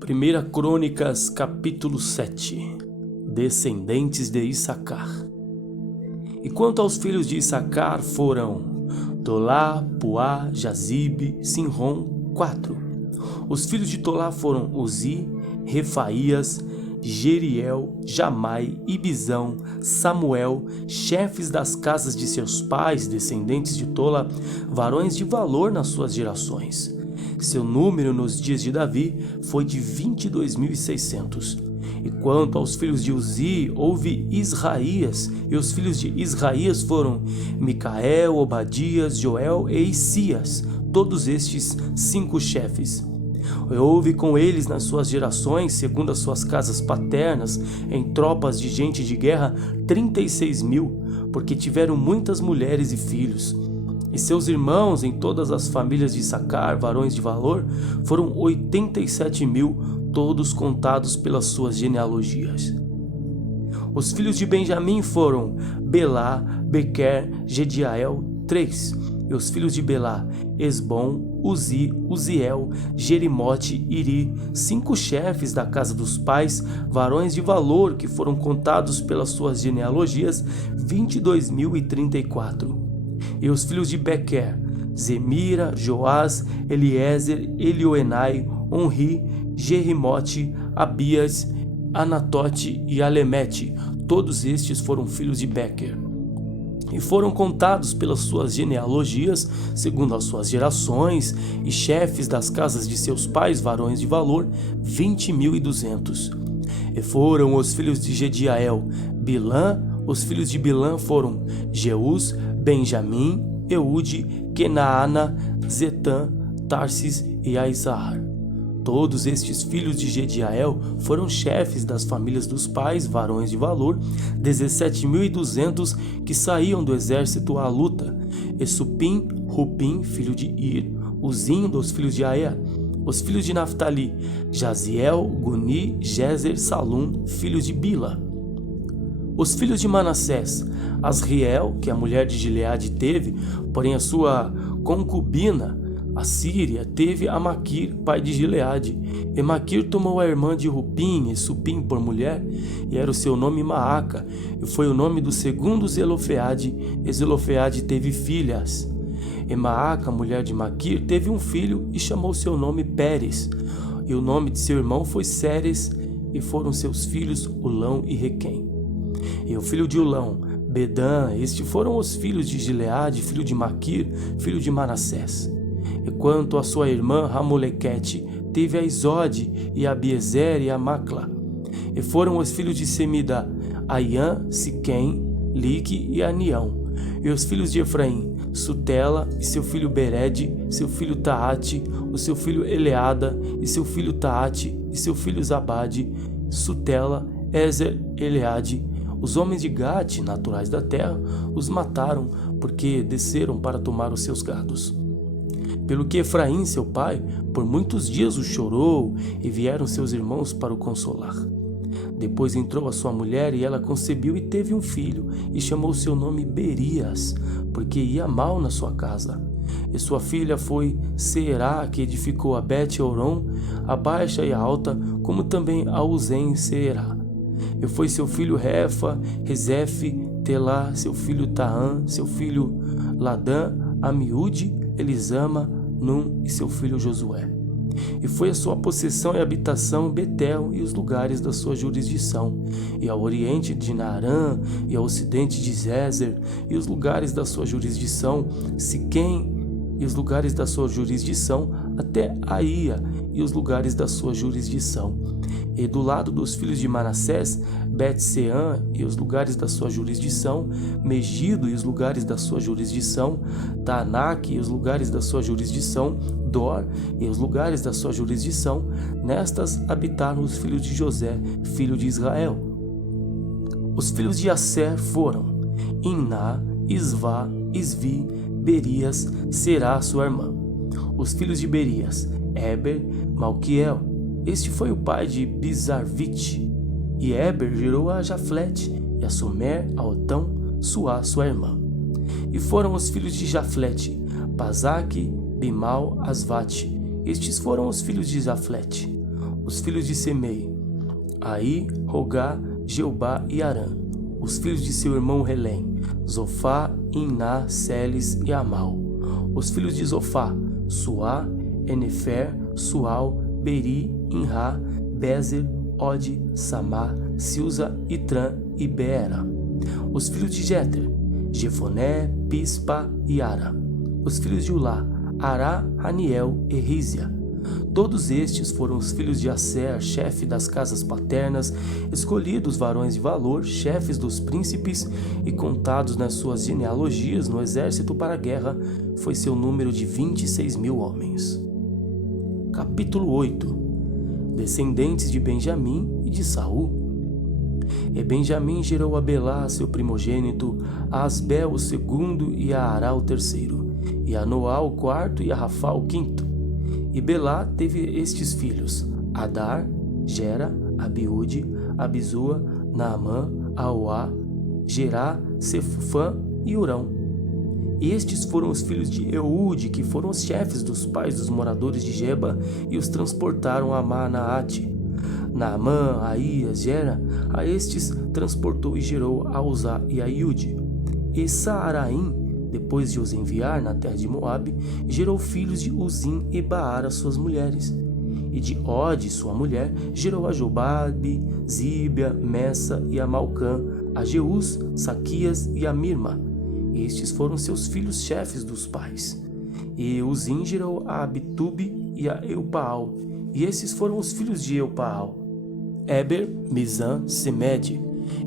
Primeira Crônicas, capítulo 7. Descendentes de Issacar. E quanto aos filhos de Issacar foram Tolá, Puá, Jazibe, Sinrom, 4. Os filhos de Tolá foram Uzi, Refaías, Jeriel, Jamai, Ibizão, Samuel, chefes das casas de seus pais, descendentes de Tola, varões de valor nas suas gerações. Seu número nos dias de Davi foi de 22.600. E quanto aos filhos de Uzi, houve Israías, e os filhos de Israías foram Micael, Obadias, Joel e Isias, todos estes 5 chefes. Houve com eles nas suas gerações, segundo as suas casas paternas, em tropas de gente de guerra, 36.000, porque tiveram muitas mulheres e filhos. E seus irmãos em todas as famílias de Issacar, varões de valor, foram 87.000, todos contados pelas suas genealogias. Os filhos de Benjamim foram Belá, Bequer, Gediael, 3. E os filhos de Belá, Esbom, Uzi, Uziel, Jerimote, Iri, 5 chefes da casa dos pais, varões de valor que foram contados pelas suas genealogias, 22.034. E os filhos de Bequer, Zemira, Joás, Eliezer, Elioenai, Onri, Jerimote, Abias, Anatote e Alemete, todos estes foram filhos de Bequer. E foram contados pelas suas genealogias, segundo as suas gerações, e chefes das casas de seus pais, varões de valor, 20.200. E foram os filhos de Gediael, Bilã. Os filhos de Bilã foram Jeus, Benjamim, Eude, Kenaana, Zetã, Tarsis e Aizar. Todos estes filhos de Gediael foram chefes das famílias dos pais, varões de valor, 17.200 que saíam do exército à luta. E Supim, Rupim, filho de Ir, Uzim dos filhos de Aer. Os filhos de Naftali, Jaziel, Guni, Jezer, Salum, filhos de Bila. Os filhos de Manassés, Asriel, que a mulher de Gileade teve, porém a sua concubina, a Síria, teve a Maquir, pai de Gileade. E Maquir tomou a irmã de Rupim e Supim por mulher, e era o seu nome Maaca, e foi o nome do segundo Zelofeade, e Zelofeade teve filhas. E Maaca, mulher de Maquir, teve um filho e chamou seu nome Pérez, e o nome de seu irmão foi Séres, e foram seus filhos Ulão e Requém. E o filho de Ulão, Bedã, estes foram os filhos de Gileade, filho de Maquir, filho de Manassés. E quanto a sua irmã Ramolequete, teve a Isode, e a Abiezer e a Macla. E foram os filhos de Semida, Aiã, Siquém, Lique e Anião. E os filhos de Efraim, Sutela, e seu filho Bered, seu filho Taate, o seu filho Eleada, e seu filho Taate, e seu filho Zabade, Sutela, Ezer, Eleade. Os homens de Gate, naturais da terra, os mataram, porque desceram para tomar os seus gados. Pelo que Efraim, seu pai, por muitos dias o chorou, e vieram seus irmãos para o consolar. Depois entrou a sua mulher, e ela concebeu e teve um filho, e chamou seu nome Berias, porque ia mal na sua casa. E sua filha foi Seerá, que edificou a Bet-Horon, a baixa e a alta, como também a Uzem Seerá. E foi seu filho Refa, Rezefe, Telá, seu filho Taã, seu filho Ladã, Amiúde, Elisama, Num e seu filho Josué. E foi a sua possessão e habitação Betel e os lugares da sua jurisdição, e ao oriente de Naarã, e ao ocidente de Zezer, e os lugares da sua jurisdição, Siquém, e os lugares da sua jurisdição, até Aía, e os lugares da sua jurisdição. E do lado dos filhos de Manassés, Bet-Seã e os lugares da sua jurisdição, Megido e os lugares da sua jurisdição, Taanac e os lugares da sua jurisdição, Dor e os lugares da sua jurisdição. Nestas habitaram os filhos de José, filho de Israel. Os filhos de Asser foram Iná, Isvá, Isvi, Berias, Será sua irmã. Os filhos de Berias, Eber, Malquiel. Este foi o pai de Bizarvite. E Eber gerou a Jaflete, e a Somer, a Otão, Suá, sua irmã. E foram os filhos de Jaflete, Pazaque, Bimal, Asvate. Estes foram os filhos de Jaflete. Os filhos de Semei: Aí, Rogá, Jeubá e Arã. Os filhos de seu irmão Relém: Zofá, Iná, Celes e Amal. Os filhos de Zofá: Suá, Enefer, Sual, Beri, Inrá, Bezer, Ode, Samá, Silza, Itrã e Beera. Os filhos de Jéter: Jefoné, Pispa e Ara. Os filhos de Ulá: Ará, Haniel e Rízia. Todos estes foram os filhos de Asser, chefe das casas paternas, escolhidos varões de valor, chefes dos príncipes, e contados nas suas genealogias no exército para a guerra, foi seu número de 26.000 homens. Capítulo 8. Descendentes de Benjamim e de Saul. E Benjamim gerou a Belá, seu primogênito, a Asbel, o segundo, e a Ará, o terceiro, e a Noá, o quarto, e a Rafá, o quinto. E Belá teve estes filhos: Adar, Gera, Abiúde, Abizua, Naamã, Aoá, Gerá, Sefufã e Urão. E estes foram os filhos de Eude, que foram os chefes dos pais dos moradores de Geba, e os transportaram a Manaate. Naamã, Aías, Gera, a estes transportou e gerou a Uzá e a Iude. E Saaraim, depois de os enviar na terra de Moabe, gerou filhos de Uzim e Baara, suas mulheres. E de Ode, sua mulher, gerou a Jobabe, Zíbia, Messa e a Malcã, a Jeus, Saquias e a Mirma. Estes foram seus filhos chefes dos pais. E Uzim gerou a Abitube e a Eupaal. E esses foram os filhos de Eupaal: Eber, Mizã, Semede.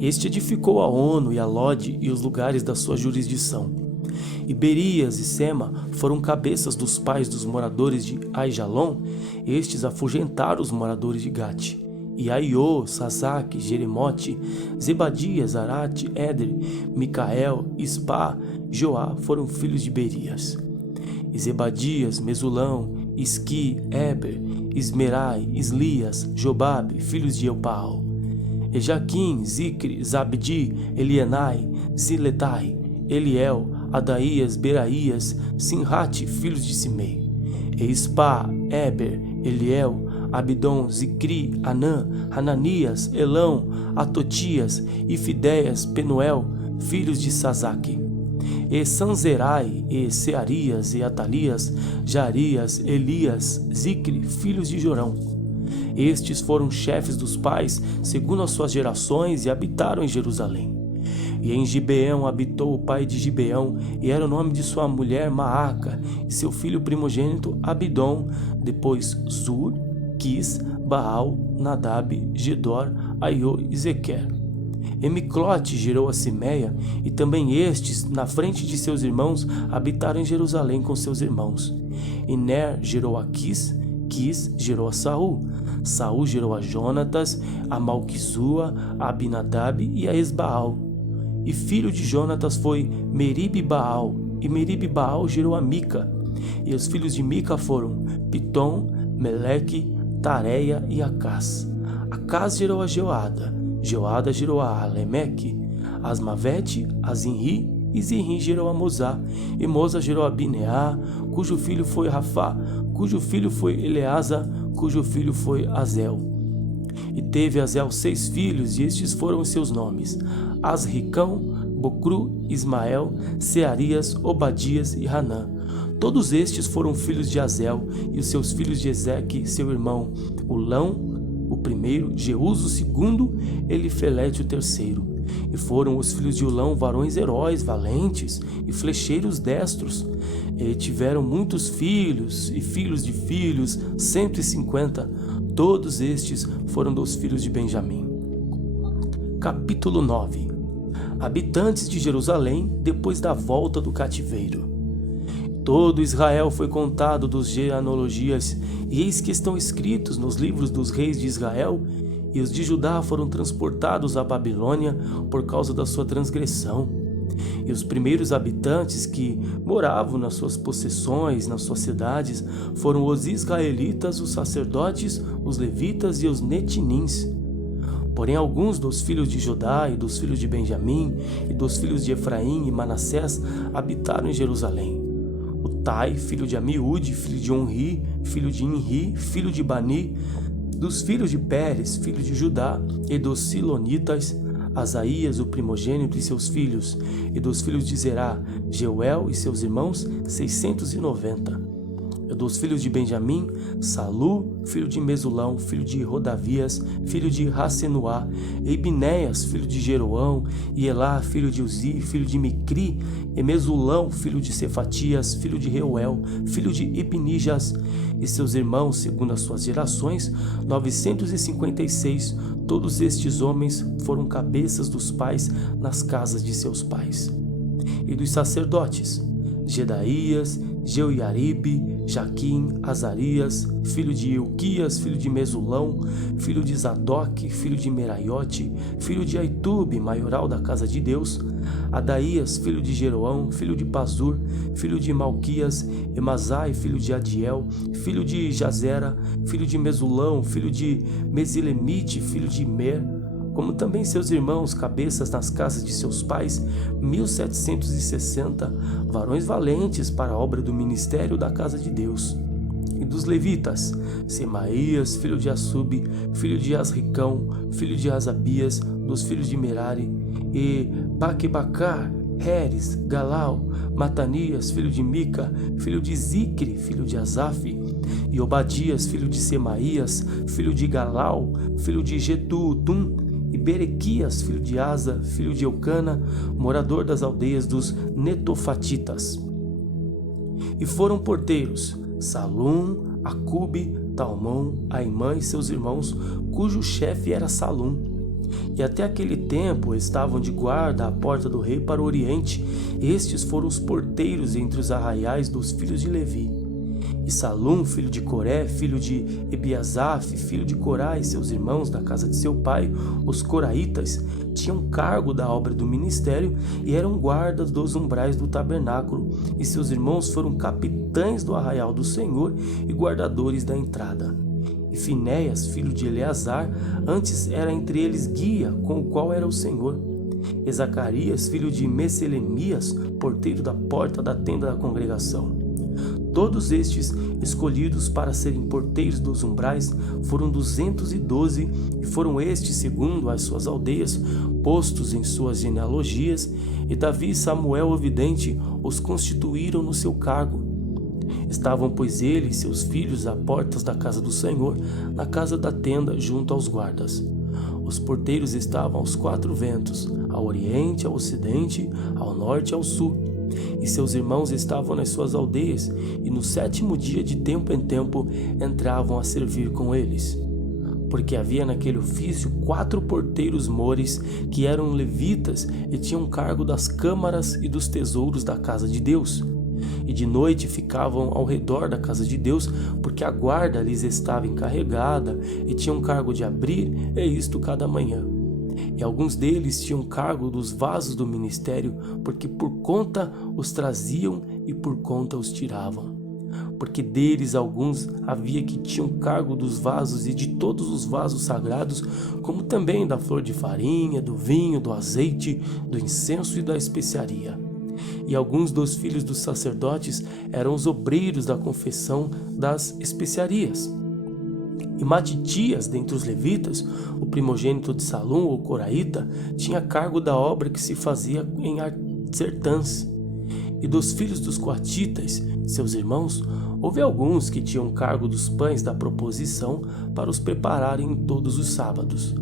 Este edificou a Ono e a Lode e os lugares da sua jurisdição. E Berias e Sema foram cabeças dos pais dos moradores de Aijalon. Estes afugentaram os moradores de Gate. E Aiô, Sasaque, Jeremote, Zebadias, Arate, Éder, Micael, Ispá, Joá foram filhos de Berias. E Zebadias, Mesulão, Isqui, Eber, Ismerai, Islias, Jobabe, filhos de Eupaal. E Jaquim, Zicre, Zabdi, Elienai, Ziletai, Eliel, Adaías, Beraías, Sinrate, filhos de Simei. E Ispá, Eber, Eliel, Abidom, Zicri, Anã, Hananias, Elão, Atotias, Ifideias, Penuel, filhos de Sasaque. E Sanzerai, e Searias, e Atalias, Jarias, Elias, Zicre, filhos de Jorão. Estes foram chefes dos pais, segundo as suas gerações, e habitaram em Jerusalém. E em Gibeão habitou o pai de Gibeão, e era o nome de sua mulher Maaca, e seu filho primogênito Abidom, depois Zur, Quis, Baal, Nadab, Gedor, Aiô e Zequer. E Miclote gerou a Simeia, e também estes, na frente de seus irmãos, habitaram em Jerusalém com seus irmãos. E Ner gerou a Quis, Quis gerou a Saul, Saul gerou a Jonatas, a Malquizua, a Abinadab e a Esbaal. E filho de Jonatas foi Merib-Baal, e Merib-Baal gerou a Mica. E os filhos de Mica foram Pitom, Meleque, Tareia e Acás. Acás gerou a Jeoada, Jeoada gerou a Alemeque, Asmavete, a Zinri, e Zinri gerou a Mozá, e Moza gerou a Bineá, cujo filho foi Rafá, cujo filho foi Eleasa, cujo filho foi Azel. E teve Azel 6 filhos, e estes foram os seus nomes: Asricão, Bocru, Ismael, Searias, Obadias e Hanã. Todos estes foram filhos de Azel, e os seus filhos de Ezeque, seu irmão, Ulão, o primeiro, Jeús, o segundo, Elifelete, o terceiro. E foram os filhos de Ulão varões heróis, valentes e flecheiros destros. E tiveram muitos filhos e filhos de filhos, 150. Todos estes foram dos filhos de Benjamim. Capítulo 9. Habitantes de Jerusalém depois da volta do cativeiro. Todo Israel foi contado dos genealogias, e eis que estão escritos nos livros dos reis de Israel, e os de Judá foram transportados à Babilônia por causa da sua transgressão. E os primeiros habitantes que moravam nas suas possessões, nas suas cidades, foram os israelitas, os sacerdotes, os levitas e os netinins. Porém, alguns dos filhos de Judá e dos filhos de Benjamim e dos filhos de Efraim e Manassés habitaram em Jerusalém. O Tai, filho de Amiúde, filho de Onri, filho de Inri, filho de Bani, Dos filhos de Pérez, filho de Judá, e dos Silonitas, Asaías, o primogênito, e seus filhos, e dos filhos de Zerá, Jeuel e seus irmãos, 690. E dos filhos de Benjamim, Salu, filho de Mesulão, filho de Rodavias, filho de Rassenuá, e Binéias, filho de Jeroão, e Elá, filho de Uzi, filho de Micri, e Mesulão, filho de Cefatias, filho de Reuel, filho de Ibnijas, e seus irmãos, segundo as suas gerações, 956. Todos estes homens foram cabeças dos pais nas casas de seus pais. E dos sacerdotes, Jedaías, Jeuiaribe, Jaquim, Azarias, filho de Ilquias, filho de Mesulão, filho de Zadok, filho de Meraiote, filho de Aitube, maioral da casa de Deus, Adaías, filho de Jeroão, filho de Pazur, filho de Malquias, Emazai, filho de Adiel, filho de Jazera, filho de Mesulão, filho de Mesilemite, filho de Mer, como também seus irmãos, cabeças nas casas de seus pais, 1760, varões valentes para a obra do ministério da casa de Deus. E dos levitas, Semaías, filho de Assub, filho de Asricão, filho de Asabias, dos filhos de Merari, e Baquebacar, Heres, Galau, Matanias, filho de Mica, filho de Zicre, filho de Asaf, e Obadias, filho de Semaías, filho de Galau, filho de Jedutum, e Berequias, filho de Asa, filho de Eucana, morador das aldeias dos Netofatitas. E foram porteiros Salum, Acube, Talmão, Aimã e seus irmãos, cujo chefe era Salum. E até aquele tempo estavam de guarda à porta do rei para o oriente. Estes foram os porteiros entre os arraiais dos filhos de Levi. E Salum, filho de Coré, filho de Ebiasaf, filho de Corá e seus irmãos da casa de seu pai, os coraitas, tinham cargo da obra do ministério e eram guardas dos umbrais do tabernáculo, e seus irmãos foram capitães do arraial do Senhor e guardadores da entrada. E Finéias, filho de Eleazar, antes era entre eles guia, com o qual era o Senhor. E Zacarias, filho de Meselemias, porteiro da porta da tenda da congregação. Todos estes, escolhidos para serem porteiros dos umbrais, foram 212, e foram estes, segundo as suas aldeias, postos em suas genealogias, e Davi e Samuel, o vidente, os constituíram no seu cargo. Estavam, pois, ele e seus filhos à portas da casa do Senhor, na casa da tenda, junto aos guardas. Os porteiros estavam aos 4 ventos, ao oriente, ao ocidente, ao norte e ao sul. E seus irmãos estavam nas suas aldeias, e no 7º dia, de tempo em tempo, entravam a servir com eles. Porque havia naquele ofício 4 porteiros mores, que eram levitas e tinham cargo das câmaras e dos tesouros da casa de Deus. E de noite ficavam ao redor da casa de Deus, porque a guarda lhes estava encarregada, e tinham cargo de abrir, e isto cada manhã. E alguns deles tinham cargo dos vasos do ministério, porque por conta os traziam e por conta os tiravam. Porque deles alguns havia que tinham cargo dos vasos e de todos os vasos sagrados, como também da flor de farinha, do vinho, do azeite, do incenso e da especiaria. E alguns dos filhos dos sacerdotes eram os obreiros da confecção das especiarias. E Matitias, dentre os levitas, o primogênito de Salum, o coraíta, tinha cargo da obra que se fazia em Sertãs. E dos filhos dos coatitas, seus irmãos, houve alguns que tinham cargo dos pães da proposição para os prepararem todos os sábados.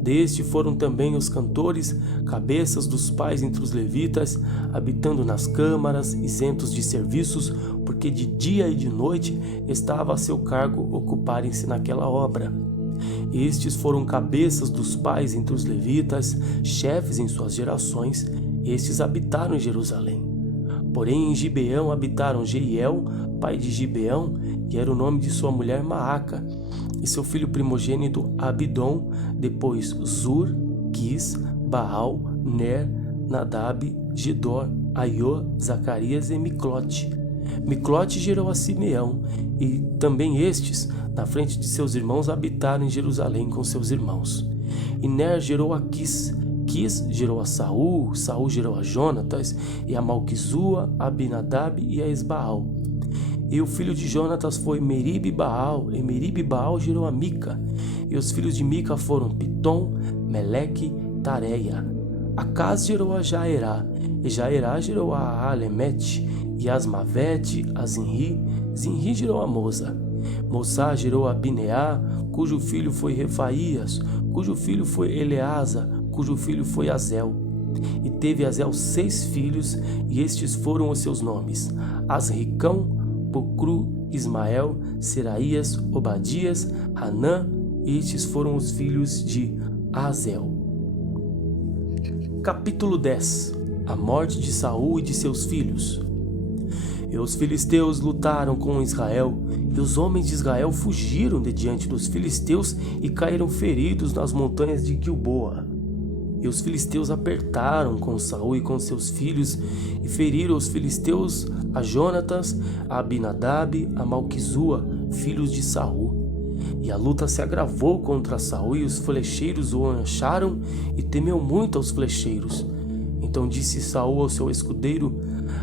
Deste foram também os cantores, cabeças dos pais entre os levitas, habitando nas câmaras, isentos de serviços, porque de dia e de noite estava a seu cargo ocuparem-se naquela obra. Estes foram cabeças dos pais entre os levitas, chefes em suas gerações. Estes habitaram em Jerusalém. Porém em Gibeão habitaram Jeiel, pai de Gibeão, e era o nome de sua mulher Maaca, e seu filho primogênito Abidom, depois Zur, Quis, Baal, Ner, Nadab, Gedor, Aiô, Zacarias e Miclote. Miclote gerou a Simeão, e também estes, na frente de seus irmãos, habitaram em Jerusalém com seus irmãos. E Ner gerou a Quis, Quis gerou a Saul, Saul gerou a Jonatas, e a Malquizua, a Abinadab e a Esbaal. E o filho de Jonatas foi Meribe-Baal, e Meribe-Baal gerou a Mica. E os filhos de Mica foram Pitom, Meleque, Tareia. Acaz gerou a Jaerá, e Jaerá gerou a Alemete, e Asmavete, a Zinri. Zinri gerou a Moza. Moçá gerou a Bineá, cujo filho foi Refaías, cujo filho foi Eleasa, cujo filho foi Azel. E teve Azel 6 filhos, e estes foram os seus nomes: Asricão, Pocru, Ismael, Seraías, Obadias, Hanã, e estes foram os filhos de Azel. Capítulo 10. A morte de Saul e de seus filhos. E os filisteus lutaram com Israel, e os homens de Israel fugiram de diante dos filisteus e caíram feridos nas montanhas de Gilboa. E os filisteus apertaram com Saul e com seus filhos, e feriram os filisteus a Jonatas, a Abinadab, a Malquizua, filhos de Saul. E a luta se agravou contra Saul, e os flecheiros o acharam, e temeu muito aos flecheiros. Então disse Saul ao seu escudeiro: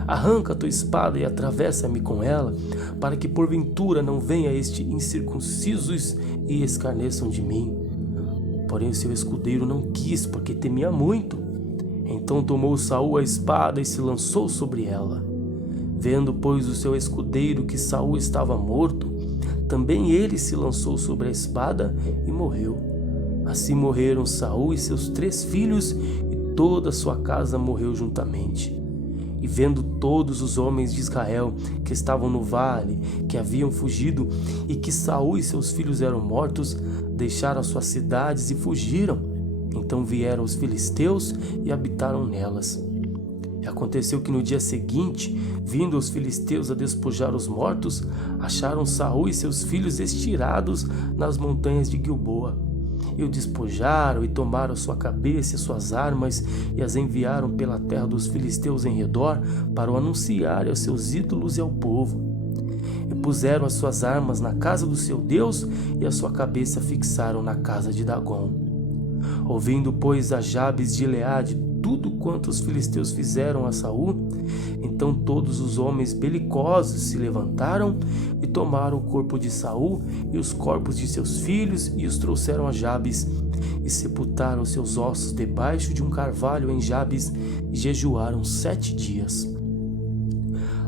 arranca tua espada e atravessa-me com ela, para que porventura não venha este incircuncisos e escarneçam de mim. Porém o seu escudeiro não quis, porque temia muito. Então tomou Saul a espada e se lançou sobre ela. Vendo, pois, o seu escudeiro que Saul estava morto, também ele se lançou sobre a espada e morreu. Assim morreram Saul e seus 3 filhos, e toda a sua casa morreu juntamente. E vendo todos os homens de Israel que estavam no vale, que haviam fugido, e que Saul e seus filhos eram mortos, deixaram suas cidades e fugiram. Então vieram os filisteus e habitaram nelas. E aconteceu que no dia seguinte, vindo os filisteus a despojar os mortos, acharam Saul e seus filhos estirados nas montanhas de Gilboa. E o despojaram e tomaram sua cabeça e suas armas e as enviaram pela terra dos filisteus em redor para o anunciarem aos seus ídolos e ao povo. E puseram as suas armas na casa do seu Deus e a sua cabeça fixaram na casa de Dagom. Ouvindo, pois, a Jabes de Gileade tudo quanto os filisteus fizeram a Saul, então todos os homens belicosos se levantaram e tomaram o corpo de Saul e os corpos de seus filhos e os trouxeram a Jabes e sepultaram seus ossos debaixo de um carvalho em Jabes e jejuaram 7 dias.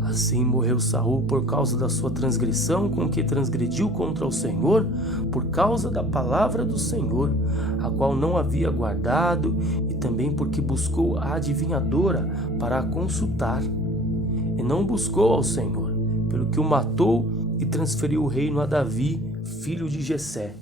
Assim morreu Saul por causa da sua transgressão com que transgrediu contra o Senhor, por causa da palavra do Senhor, a qual não havia guardado, e também porque buscou a adivinhadora para a consultar. E não buscou ao Senhor, pelo que o matou e transferiu o reino a Davi, filho de Jessé.